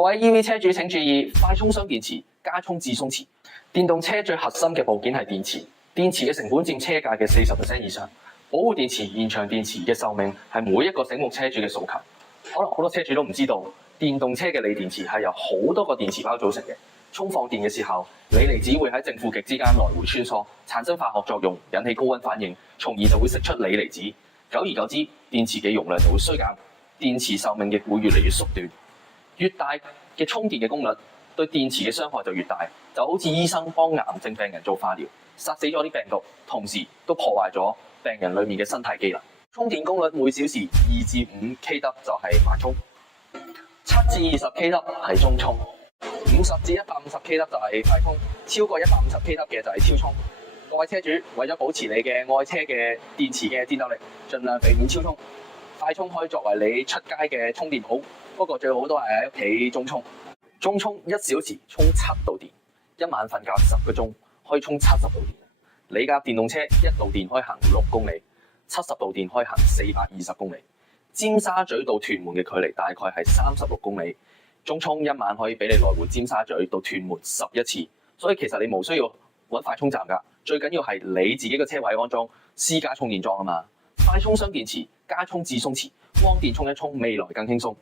各位 EV 車主請注意，快充箱電池加充至鬆弛。電動車最核心嘅部件係電池，電池嘅成本佔車價嘅40% 以上。保護電池、延長電池嘅壽命係每一個醒目車主嘅訴求。可能好多車主都唔知道，電動車嘅鋰電池係由好多個電池包組成嘅。充放電嘅時候，鋰離子會喺正負極之間來回穿梭，產生化學作用，引起高溫反應，從而就會釋出鋰離子。久而久之，電池嘅容量就會衰減，電池壽命亦會越嚟越縮短。越大嘅充電嘅功率，對電池嘅傷害就越大。就好似醫生幫癌症病人做化療，殺死咗啲病毒，同時都破壞咗病人裡面嘅生態機能。充電功率每小時2至5 kW 就係慢充，7至20 kW 係中充，50至150 kW 就係快充，超過150 kW 嘅就係超充。各位車主為咗保持你嘅愛車嘅電池嘅戰鬥力，盡量避免超充。快充可以作為你出街嘅充電寶，不過最好都係喺屋企中充。中充1小時充7度電，一晚瞓覺10個鐘可以充70度電。你架電動車1度電可以行6公里，70度電可以行420公里。尖沙咀到屯門嘅距離大概係36公里，中充一晚可以俾你來回尖沙咀到屯門11次。所以其實你無需要揾快充站㗎，最緊要係你自己嘅車位安裝私家充電樁啊嘛。快充箱電池加充至鬆弛，光電充一充，未來更輕鬆。